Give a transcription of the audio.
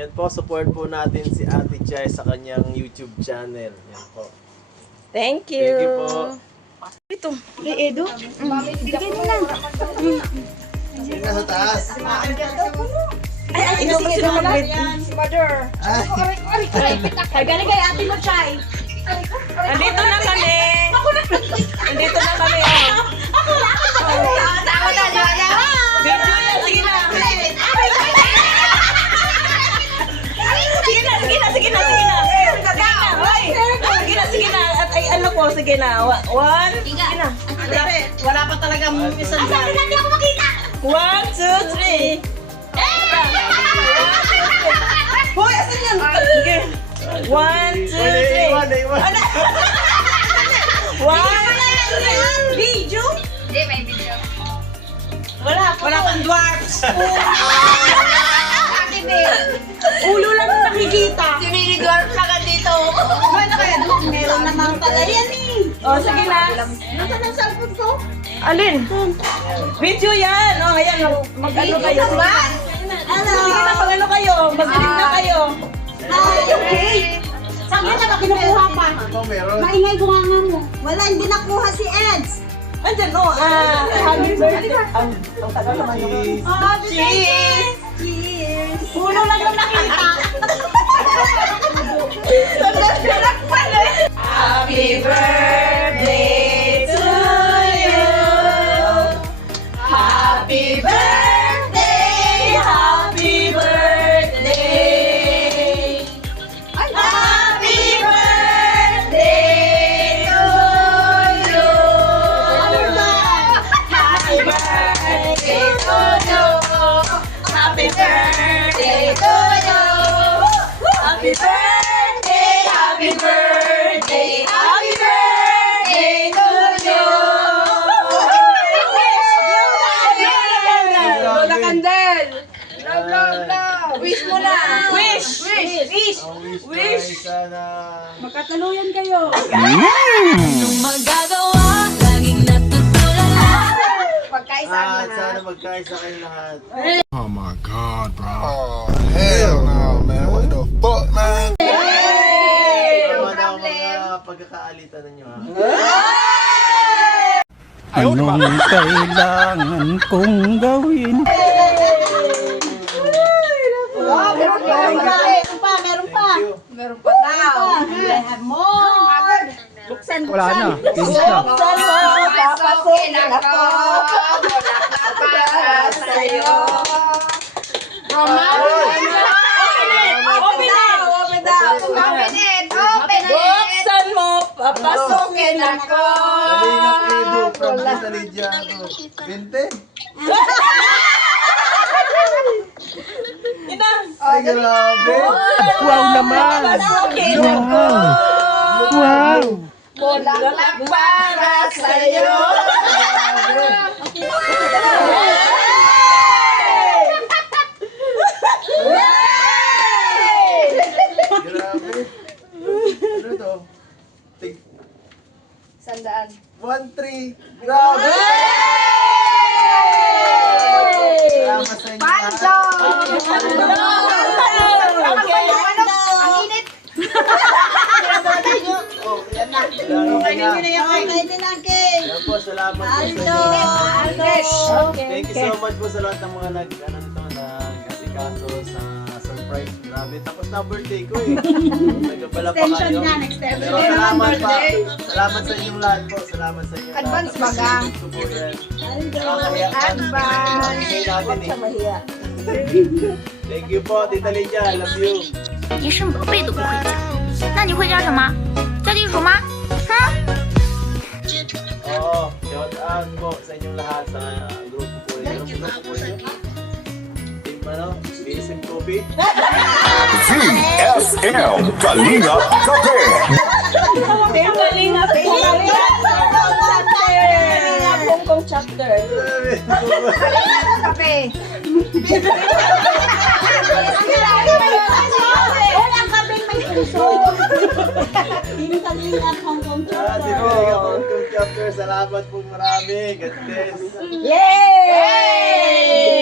yan po, support po natin si Ate Chay sa kanyang YouTube channel. Yan po. Thank you. Thank you po. Ito, kay Edo. Bigay mo lang. Sino nasa taas? Ay, ito pa sila mag-read. Si Mother. Ay, galing kay ate mo, Chay. Andito na kami. Andito na kami. Ako na, Joanna. Video yan, sige na. Sige na. Sige na. At ay ano po, sige na. One, sige na. Wala pa talagang isang dyan. Asan hindi ako makita? 1, 2, 3. Hoy, asan yan? Sige. 1, 2, 3. Iwan. Video? Hindi, may video. Wala pang dwarfs. Ate Bel. Ulo lang nakikita. Sinilidwar na ka dito. Ano kaya doon? Meron naman pala yan eh. O, sige na. Nasaan ang cellphone ko? Alin? Video yan. O, ayan. Mag-ano kayo. Sige na, pag-ano kayo. Mag-green na kayo. Okay. Saan ka na kinukuha pa? Ito meron. Maingay bunganga mo. Wala, hindi nakuha si Eds. Andyan, no. Happy birthday. Ang tagal naman yung... Cheers! Cheers! Ulo lang yung nakita. Happy birthday to you. Happy birthday. Happy birthday. Happy birthday to you. Happy birthday to you. Happy birthday to you. Happy birthday, happy birthday, happy birthday to you. Lola Candel! Wish mo na. Wish. Ang wish tayo sana. Magkataluyan kayo. Magagawa, laging natutulala. Pagkaisa Sana magkaisa kayo lahat. Oh my god, bro. Oh, hell no, man. What the fuck, man? Tama na ang mga pagkakaalitan ninyo ha. Anong kailangan kong gawin? Meron pa. Thank you. I have more. Wala na. Finish na. Buksan mo, papasukin ako. Para sa'yo. Buksan mo, papasukin ako. Kalingap Edu from Santa Lydia to 20. Ina. Ay, grabe. Wow naman. Papasukin ako. Wow. Bulaklak para sa'yo. Grabe. Ano to? Tig- Sandaan. 1-3. Grabe. Salamat sa inyo lahat. Ang init. Oh, yan na. Okay din ang cake. Yan po, salamat po sa inyo. Thank you so much po sa lahat ng mga nag-asikaso sa surprise. Grabe, tapos na birthday ko eh. Nagpapala pa Extension kayo. yan, extension. Pero salamat pa. Salamat sa inyong lahat po. Salamat sa inyong Advance lahat. baga. Gusto po yan. Advance. Natin eh. Thank you po, Tita Lydia. I love you. 连生宝贝都不会叫，那你会叫什么？叫地鼠吗？哼！ Oo, shout out po sa inyong lahat sa grupo po ninyo. Grupo po ninyo. Team ano? BSM Kobe. VSM Kalinga Cafe. Kalinga Hong chapter. Kape. Salamat po marami. God bless. Yay!